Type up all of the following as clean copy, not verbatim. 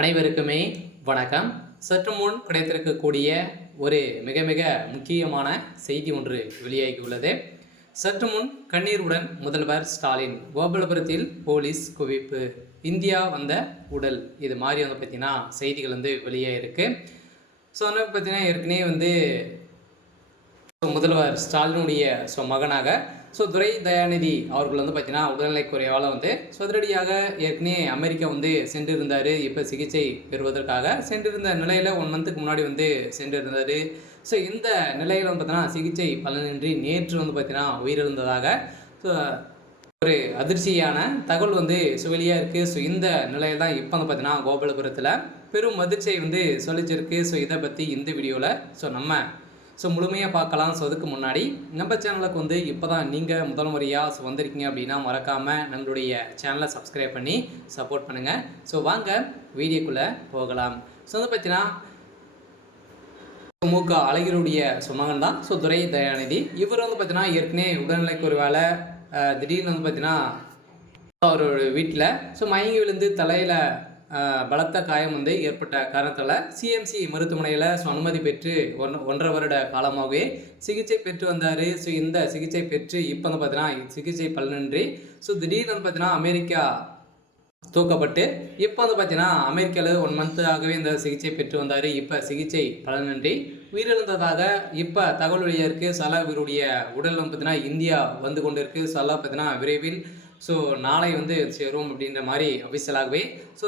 அனைவருக்குமே வணக்கம். சற்று முன் கிடைத்திருக்கக்கூடிய ஒரு மிக மிக முக்கியமான செய்தி ஒன்று வெளியாகியுள்ளது. சற்று முன் கண்ணீருடன் முதல்வர் ஸ்டாலின், கோபாலபுரத்தில் போலீஸ் குவிப்பு, இந்தியா வந்த உடல், இது மாதிரி பார்த்தீங்கன்னா செய்திகள் வெளியாகிருக்கு. ஸோ பார்த்தீங்கன்னா ஏற்கனவே முதல்வர் ஸ்டாலினுடைய மகனாக துரை தயாநிதி அவர்கள் பார்த்தீங்கன்னா உடல்நிலை குறைவால் அதிரடியாக ஏற்கனவே அமெரிக்கா சென்றிருந்தார். இப்போ சிகிச்சை பெறுவதற்காக சென்றிருந்த நிலையில் 1 மந்த்துக்கு முன்னாடி சென்றிருந்தார். ஸோ இந்த நிலையில் பார்த்தீங்கன்னா சிகிச்சை பலனின்றி நேற்று பார்த்தீங்கன்னா உயிரிழந்ததாக ஒரு அதிர்ச்சியான தகவல் வெளியாக இருக்குது. ஸோ இந்த நிலையில் தான் இப்போ பார்த்தீங்கன்னா கோபாலபுரத்தில் பெரும் அதிர்ச்சியை சொல்லிச்சிருக்கு. ஸோ இதை பற்றி இந்த வீடியோவில் நம்ம முழுமையாக பார்க்கலாம். ஸோ அதுக்கு முன்னாடி நம்ம சேனலுக்கு இப்போ தான் நீங்கள் முதல் முறையாக வந்திருக்கீங்க அப்படின்னா மறக்காமல் நம்மளுடைய சேனலை சப்ஸ்கிரைப் பண்ணி சப்போர்ட் பண்ணுங்கள். ஸோ வாங்க வீடியோக்குள்ளே போகலாம். ஸோ பார்த்தீங்கன்னா மு க அழகிரியுடைய மகன் தான் துரை தயாநிதி. இவர் பார்த்தீங்கன்னா ஏற்கனவே உடல்நிலைக்கு ஒரு வேலை திடீர்னு பார்த்தீங்கன்னா அவரோட வீட்டில் மயங்கி விழுந்து தலையில் பலத்த காயம் ஏற்பட்ட காரணத்தால் சிஎம்சி மருத்துவமனையில் அனுமதி பெற்று 1.5 வருட காலமாகவே சிகிச்சை பெற்று வந்தார். ஸோ இந்த சிகிச்சை பெற்று இப்போ பார்த்தீங்கன்னா சிகிச்சை பலனின்றி திடீர்னு பார்த்தீங்கன்னா அமெரிக்கா தூக்கப்பட்டு இப்போ பார்த்தீங்கன்னா அமெரிக்காவில் 1 மந்த்தாகவே இந்த சிகிச்சை பெற்று வந்தார். இப்போ சிகிச்சை பலனின்றி உயிரிழந்ததாக இப்போ தகவல் வெளியாக இருக்குது. இவருடைய உடல் பார்த்தீங்கன்னா இந்தியா வந்து கொண்டு இருக்குது. பார்த்தீங்கன்னா விரைவில் நாளை சேரும் அப்படின்ற மாதிரி அபிஷியலாகவே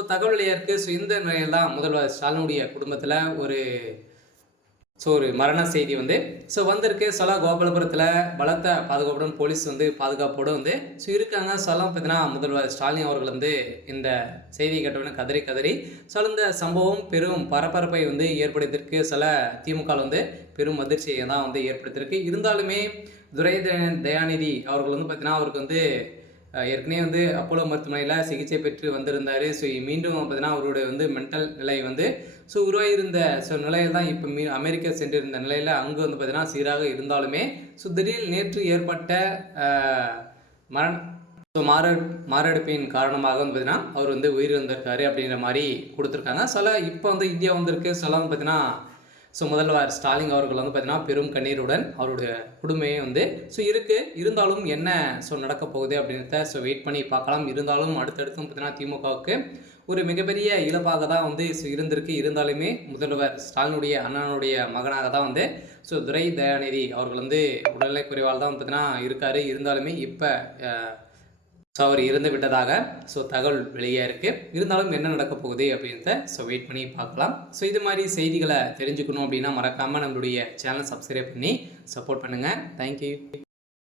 தகவல் வெளியாக இருக்குது. இந்த நிலையில் முதல்வர் ஸ்டாலினுடைய குடும்பத்தில் ஒரு மரண செய்தி வந்திருக்கு. கோபாலபுரத்தில் பலத்த பாதுகாப்புடன் போலீஸ் பாதுகாப்போடு இருக்காங்க. பார்த்தீங்கன்னா முதல்வர் ஸ்டாலின் அவர்கள் இந்த செய்தியை கேட்டவுடனே கதறி இந்த சம்பவம் பெரும் பரபரப்பை ஏற்படுத்தியிருக்கு. திமுக பெரும் அதிர்ச்சியை தான் ஏற்படுத்தியிருக்கு. இருந்தாலுமே துரை தயாநிதி அவர்கள் பார்த்தீங்கன்னா அவருக்கு ஏற்கனவே அப்போலோ மருத்துவமனையில் சிகிச்சை பெற்று வந்திருந்தார். மீண்டும் பார்த்தீங்கன்னா அவருடைய மென்டல் நிலை உருவாகியிருந்த நிலையில் தான் இப்போ அமெரிக்கா சென்றிருந்த நிலையில் அங்கே பார்த்தீங்கன்னா சீராக இருந்தாலுமே திடீர் நேற்று ஏற்பட்ட மாரடைப்பின் காரணமாக பார்த்தீங்கன்னா அவர் உயிரிழந்திருக்காரு அப்படின்ற மாதிரி கொடுத்துருக்காங்க. இப்போ இந்தியா வந்திருக்கு. பார்த்தீங்கன்னா முதல்வர் ஸ்டாலின் அவர்கள் பார்த்தீங்கன்னா பெரும் கண்ணீருடன் அவருடைய குடும்பமே இருக்குது. இருந்தாலும் என்ன நடக்க போகுது அப்படின்றத வெயிட் பண்ணி பார்க்கலாம். இருந்தாலும் அடுத்தடுத்து பார்த்தீங்கன்னா திமுகவுக்கு ஒரு மிகப்பெரிய இழப்பாக தான் இருந்திருக்கு. இருந்தாலுமே முதல்வர் ஸ்டாலினுடைய அண்ணனுடைய மகனாக தான் துரை தயாநிதி அவர்கள் உடல்நிலை குறைவால் தான் பார்த்தீங்கன்னா இருக்கார். இருந்தாலுமே இப்போ அவர் இறந்து விட்டதாக தகவல் வெளியாக இருக்குது. இருந்தாலும் என்ன நடக்க போகுது அப்படின்றத வெயிட் பண்ணி பார்க்கலாம். இது மாதிரி செய்திகளை தெரிஞ்சுக்கணும் அப்படின்னா மறக்காமல் நம்மளுடைய சேனலை சப்ஸ்கிரைப் பண்ணி சப்போர்ட் பண்ணுங்கள். தேங்க்யூ.